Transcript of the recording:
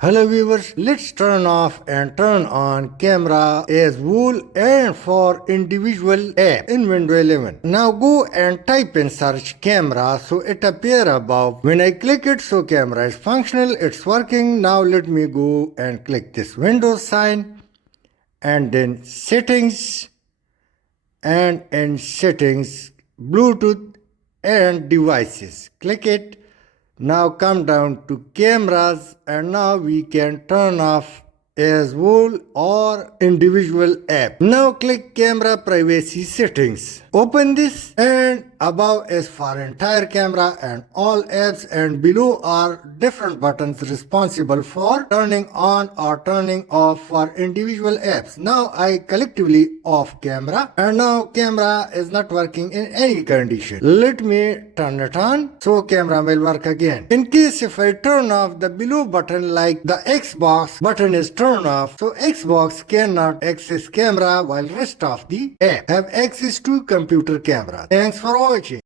Hello viewers, let's turn off and turn on camera as whole and for individual app in Windows 11. Now go and type in search camera so it appear above. When I click it, so camera is functional, it's working. Now let me go and click this Windows sign and then settings, and in settings Bluetooth and devices. Click it. Now come down to cameras and now we can turn off as whole or individual app. Now click camera privacy settings. Open this and above is for entire camera and all apps, and below are different buttons responsible for turning on or turning off for individual apps. Now I collectively off camera and now camera is not working in any condition. Let me turn it on so camera will work again. In case if I turn off the below button like the Xbox button is turned off, so Xbox cannot access camera while rest of the app have access to computer camera. Thanks for watching.